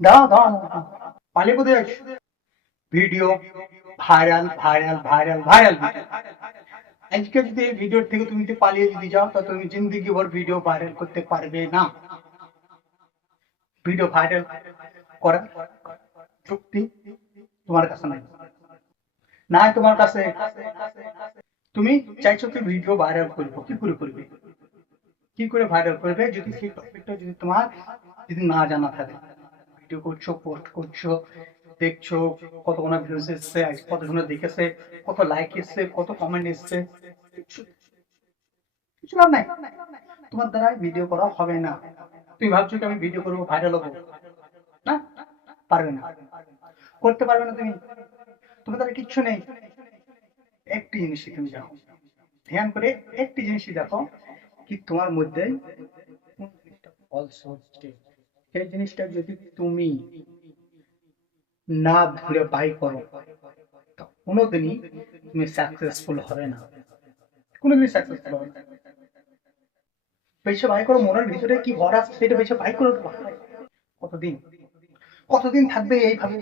দাও দাও পালিয়ে কোথায় যাচ্ছ? Video viral viral viral viral. আজকে যদি এই ভিডিওর থেকে তুমি যদি পালিয়ে যদি যাও তা তুমি জিন্দগি ভর ভিডিও ভাইরাল করতে পারবে না। ভিডিও ভাইরাল করার যুক্তি তোমার কাছে নাই, নাই তোমার কাছে। তুমি চাইছো কি ভিডিও ভাইরাল করবো, কি করে করবে? কি করে ভাইরাল করবে যদি সেই টপিকটা যদি তোমার যদি না জানা থাকে? ভিডিও করছো, পোস্ট করছো, দেখছো কতগুলো ভিউজ এসছে, কতজনে দেখেছে, কত লাইক এসছে, কত কমেন্ট এসছে, কিছু কিছু লাভ নাই। তোমার দ্বারা ভিডিও করা হবে না। তুমি ভাবছো কি আমি ভিডিও করবো ভাইরাল হবো? না, পারবে না, করতে পারবে না তুমি। তোমার দ্বারা কিচ্ছু নেই। একটি জিনিসই তুমি দেখো, ধ্যান করে একটি জিনিসই দেখো, কি তোমার মধ্যে কোন জিনিসটা ফলস হচ্ছে। সেই জিনিসটা যদি তুমি না ধরে বাই করো তো কোনোদিনই তুমি সাকসেসফুল হবে না, কোনোদিনই সাকসেসফুল হবে না। পয়সা বাই করো, মনের ভিতরে কি ভর আছে সেটা পয়সা বাই করো। কতদিন কতদিন থাকবে এইভাবে?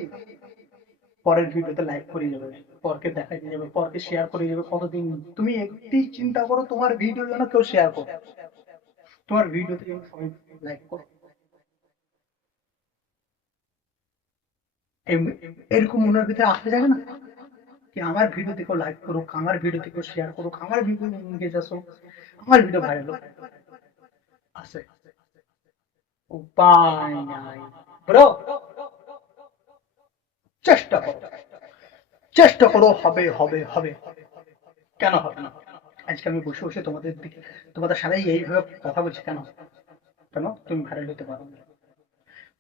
পরের ভিডিওতে লাইক করে যাবে, পরকে দেখাই দিয়ে যাবে, পরকে শেয়ার করে যাবে। কতদিন? তুমি একটি চিন্তা করো, তোমার ভিডিও যেন কেউ শেয়ার করো, তোমার ভিডিওতে যেন সবাই লাইক করো। এরকম মনের ভিতরে আসতে যাবে না কি আমার ভিডিও থেকে লাইক করুক, আমার ভিডিও থেকে শেয়ার করুক, আমার ভিডিও এনগেজ আসুক, আমার ভিডিও ভাইরাল হোক? আছে? উপায় নাই ব্রো। চেষ্টা করো, চেষ্টা করো, হবে হবে হবে। কেন হবে না? আজকে আমি বসে বসে তোমাদের দিকে, তোমাদের সাথে এইভাবে কথা বলছি কেন? কেন তুমি ভাইরাল হতে পারো না?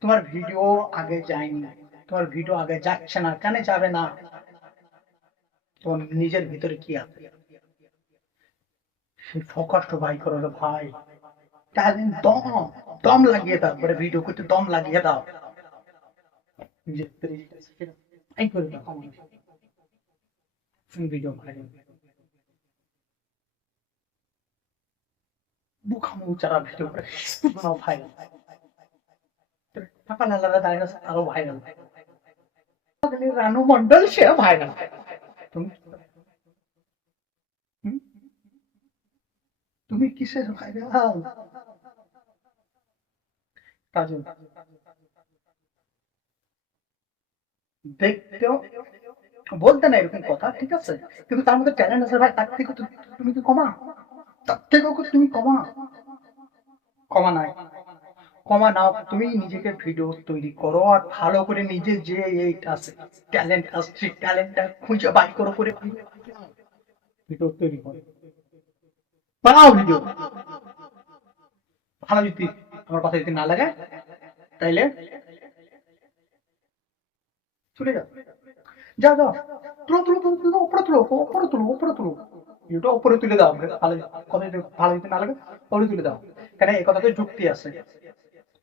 তোমার ভিডিও আগে যায়নি, তোমার ভিডিও আগে যাচ্ছে না, কেন যাবে না? তোমার নিজের ভিতরে কি আছে সেই ফোকাসটা বাই করো রে ভাই। ট্যালেন্ট, দম, দম লাগিয়ে দাও, মানে ভিডিও করতে দম লাগিয়ে দাও। নিজের ভিতরে যেটা আছে সেটা বাই করে দাও। তুমি ভিডিও ভাইরাল, বুখামো যারা ভিডিও করে বানাও ভাইরাল, টাকা লালারা দাঁড়িয়ে আছে তারও ভাইরাল, রানু মন্ডল সে ভাইরাল। তুমি হুম? তুমি কিসের ভাইরাল? কাজল দেখতেও বলতে না এরকম কথা, ঠিক আছে, কিন্তু তার মধ্যে ট্যালেন্ট আছে ভাই, তার থেকে তুমি কি কমা? তার থেকেও কি তুমি কমা? কমা নাই, কমা নাও। তুমি নিজেকে ভিডিও তৈরি করো আর ভালো করে নিজে যে এইটা আছে, ট্যালেন্ট আছে, সেই ট্যালেন্টটা খুঁজে বাই করো, করে ভিডিও তৈরি করো, বানাও ভিডিও। ভালো যদি আমার কথা যদি না লাগে তাইলে চলে যাও, যাও যাও, তুলো তুলো তুলো তুলো, উপরে তুলো, উপরে তুলো, উপরে তুলো, ভিডিওটা উপরে তুলে দাও। ভালো কথা যদি ভালো যদি না লাগে উপরে তুলে দাও। কেন এই কথাতে যুক্তি আছে।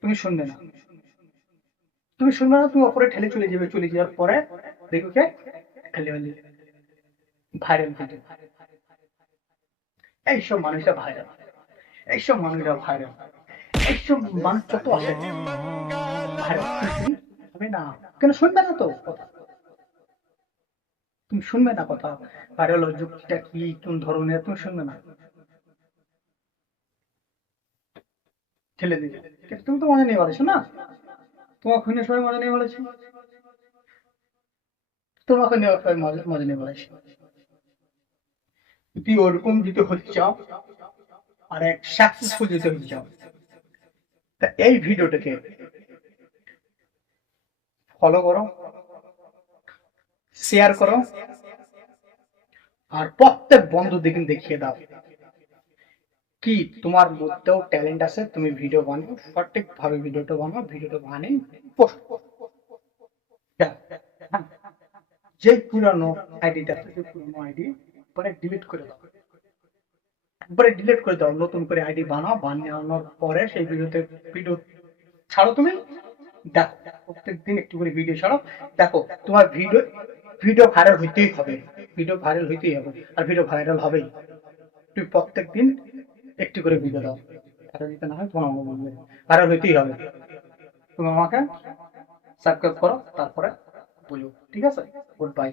তুমি শুনবে না, তুমি শুনবে না, তুমি উপরে ঠেলে চলে যাবে, চলে যাওয়ার পরে দেখো কে ঠেলে ভাইরাল ভিডিও। এইসব মানুষরা ভাইরাল, এইসব মানুষরা ভাইরাল, এইসব মানুষ যত আছে ভাইরাল হবে না। কেন শুনবে না তো কথা? তুমি শুনবে না কথা, ভাইরাল যুক্তিটা কি, কোন ধরনের, তুমি শুনবে না, ঠেলে দিবে। কিন্তু তুমি তো মজা নিয়ে বলেছো না, তোমার খুনে সবাই মজা নিয়ে বলেছে, তোমাকে নিয়ে সবাই মজা মজা নিয়ে বলেছে। যদি ওরকম যদি হতে চাও আর এক সাকসেসফুল যদি হতে চাও, তা এই ভিডিওটাকে ফলো করো, শেয়ার করো, আর প্রত্যেক বন্ধুদের দেখিয়ে দাও কি তোমার মধ্যেও ট্যালেন্ট আছে, তুমি ভিডিও বানাও, সঠিক ভাবে ভিডিওটা বানাও, ভিডিওটা বানিয়ে পোস্ট করো। হ্যাঁ, যে পুরানো আইডিটা আছে, যে পুরানো আইডি পরে ডিলিট করে দাও, একবারে ডিলিট করে দাও, নতুন করে আইডি বানাও, বানানোর পরে সেই ভিডিওতে ভিডিও ছাড়ো তুমি, দেখো প্রত্যেকদিন একটু করে ভিডিও ছাড়ো, দেখো তোমার ভিডিও ভিডিও ভাইরাল হইতেই হবে, ভিডিও ভাইরাল হইতেই হবে, আর ভিডিও ভাইরাল হবেই। তুমি প্রত্যেকদিন একটু করে ভিডিও দাও, ভাইরাল দিতে না হয় তোমার আমাকে বলবে, ভাইরাল হইতেই হবে। তুমি আমাকে সাবস্ক্রাইব করো, তারপরে বলো। ঠিক আছে, গুড বাই।